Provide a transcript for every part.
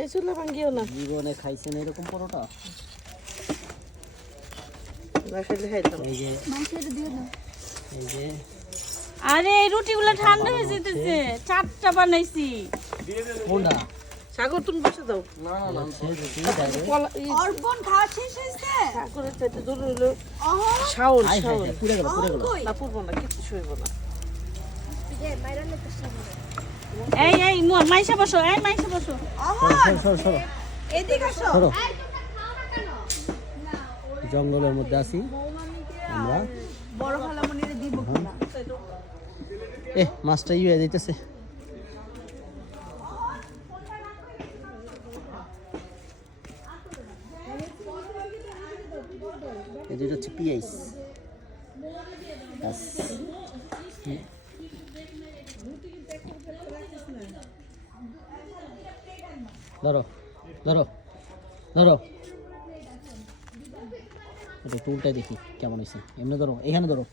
এই চুলা ভাঙ্গিও না। জীবনে খাইছেন এরকম পরোটা? না খেলে খাইতাম। এই যে এই যে আরে এই রুটিগুলো ঠান্ডা হয়ে যেতেছে, 4টা বানাইছি। কোনটা? সাগর তুমি বসে দাও। হচ্ছে রুটি ডাইরে। অর্পণ খাওয়া শেষ হয়েছে? সাগরের চাইতে জরুরি হলো SAAOL. High high SAAOL high, পুড়ে গেল পুড়ে গেল। না পুরবো না, কিছু শুইব না। এই এই মাইশা বসো, এই মাইশা বসো। সরো সরো সরো এদিকে আসো। সরো। জঙ্গলের মধ্যে আছি আমরা। বড় খালামণিরে দিব কিনা? মাছটা হয়ে যাইতেছে। এই দুটো হচ্ছে পিঁয়াজ। ধরো ধরো ধরো, এটা একটু উল্টাই দেখি কেমন হয়েছে। এমনি ধরো, এখানে ধরো,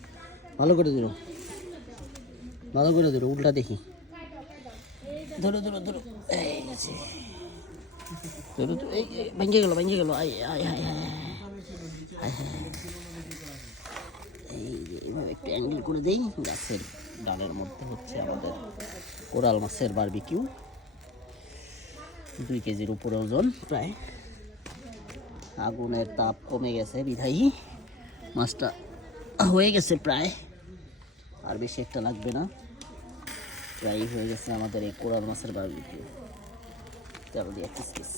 ভালো করে ধরো, ভালো করে ধরো, উল্টা দেখি। ধরো ধরো ধরো, এই গেছে। ধরো ধরো, এই ভেঙে গেল ভেঙে গেল। আয় আয় আয় আয় আয়। এই যে এইভাবে একটু অ্যাঙ্গেল করে দেই। গাছের ডালের মধ্যে হচ্ছে আমাদের কোরাল মাছের বারবিকিউ। 2 কেজির উপরে ওজন প্রায়। আগুনের তাপ কমে গেছে বিধায়ী মাছটা হয়ে গেছে প্রায়, আর বেশি একটা লাগবে না। প্রায় হয়ে গেছে আমাদের এই কোরাল মাছের বারবিকিউ। তেল দিয়ে কিস কিস।